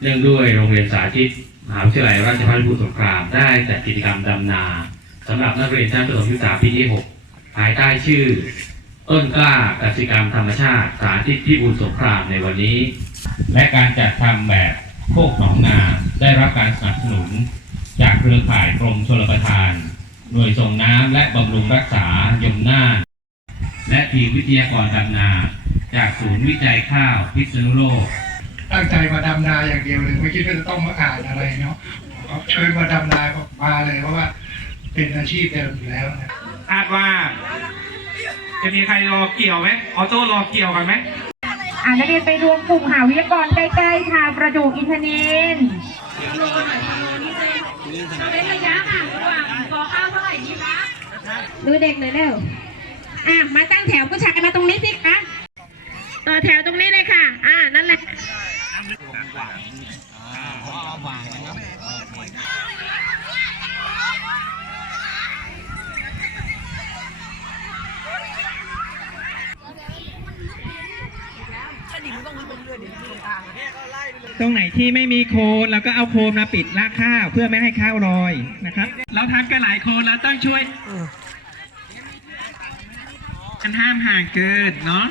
เนื่องด้วยโรงเรียนสาธิตมหาวิทยาลัยราชภัฏพิบูลสงครามได้จัดกิจกรรมดำนาสำหรับนักเรียนชั้นประถมศึกษาปีที่ 6 ภายใต้ชื่อ ต้นกล้ากสิกรรมธรรมชาติสาธิตพิบูลสงครามในวันนี้ และการจัดทำแบบโคกหนองนาได้รับการสนับสนุน จากเครือข่ายกรมชลประทาน หน่วยส่งน้ำและบำรุงรักษายมน่านและทีมวิทยากรดำนา จากศูนย์วิจัยข้าวพิษณุโลก ตั้งใจมาดำนาอย่างเดียวเลยไม่คิดว่าจะต้องมาอ่านอะไรเนาะเชิญมาดำนาก็มาเลยเพราะว่า เป็นอาชีพเดิมอยู่แล้วนะคาดว่า จะมีใครรอเกี่ยวไหมออโต้รอเกี่ยวกันไหมอ่านักเรียนไปรวมกลุ่มหาวิทยากรใกล้ๆทางประดูกอินทนินดูเด็กหน่อยเร็วอะมาตั้งแถวผู้ชายมาตรงนี้สิคะต่อแถวตรงนี้เลยค่ะ อ่านั่นแหละ ตรงไหนที่ไม่มีโคนเราก็เอาโคนมาปิดรากข้าวเพื่อไม่ให้ข้าวลอยนะครับ เราทำกันหลายโคนเราต้องช่วยกันห้ามห่างเกินเนาะ